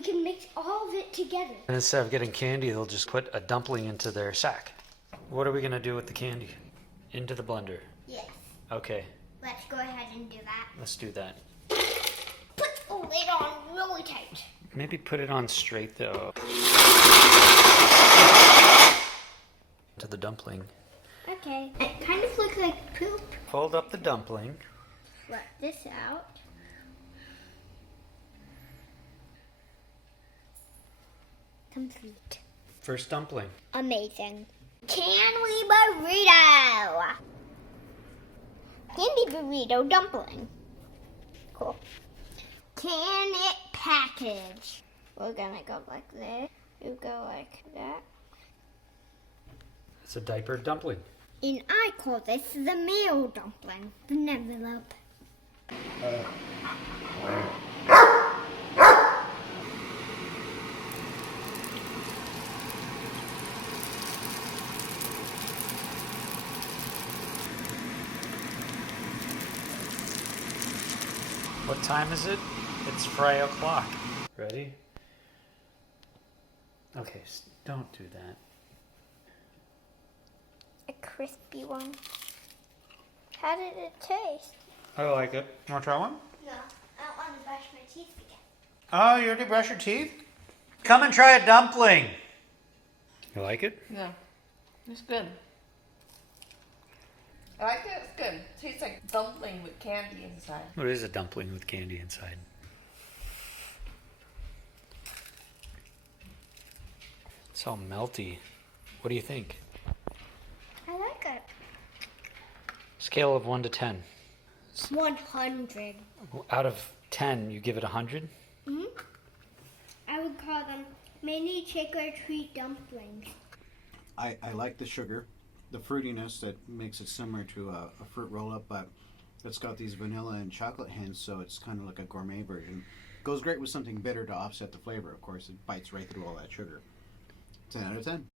we can mix all of it together. And instead of getting candy, they'll just put a dumpling into their sack. What are we going to do with the candy? Into the blender? Yes. Okay. Let's go ahead and do that. Let's do that. Put the lid on really tight. Maybe put it on straight though. To the dumpling. Okay. It kind of looks like poop. Fold up the dumpling. Let this out. Complete. First dumpling. Amazing. Can we burrito? Candy burrito dumpling. Cool. Can it package? We're gonna go like this. You go like that. It's a diaper dumpling. And I call this the meal dumpling. The envelope. What time is it? It's fry o'clock. Ready? Okay, don't do that. A crispy one. How did it taste? I like it. You want to try one? No, I don't want to brush my teeth again. Oh, you already brush your teeth? Come and try a dumpling. You like it? Yeah, it's good. I like it. It's good. It tastes like dumpling with candy inside. What is a dumpling with candy inside? It's all melty. What do you think? I like it. Scale of 1 to 10. 100. Out of 10, you give it 100? Mm-hmm. I would call them mini trick or treat dumplings. I like the sugar, the fruitiness that makes it similar to a fruit roll-up, but it's got these vanilla and chocolate hints, so it's kind of like a gourmet version. Goes great with something bitter to offset the flavor, of course. It bites right through all that sugar. 10 out of 10.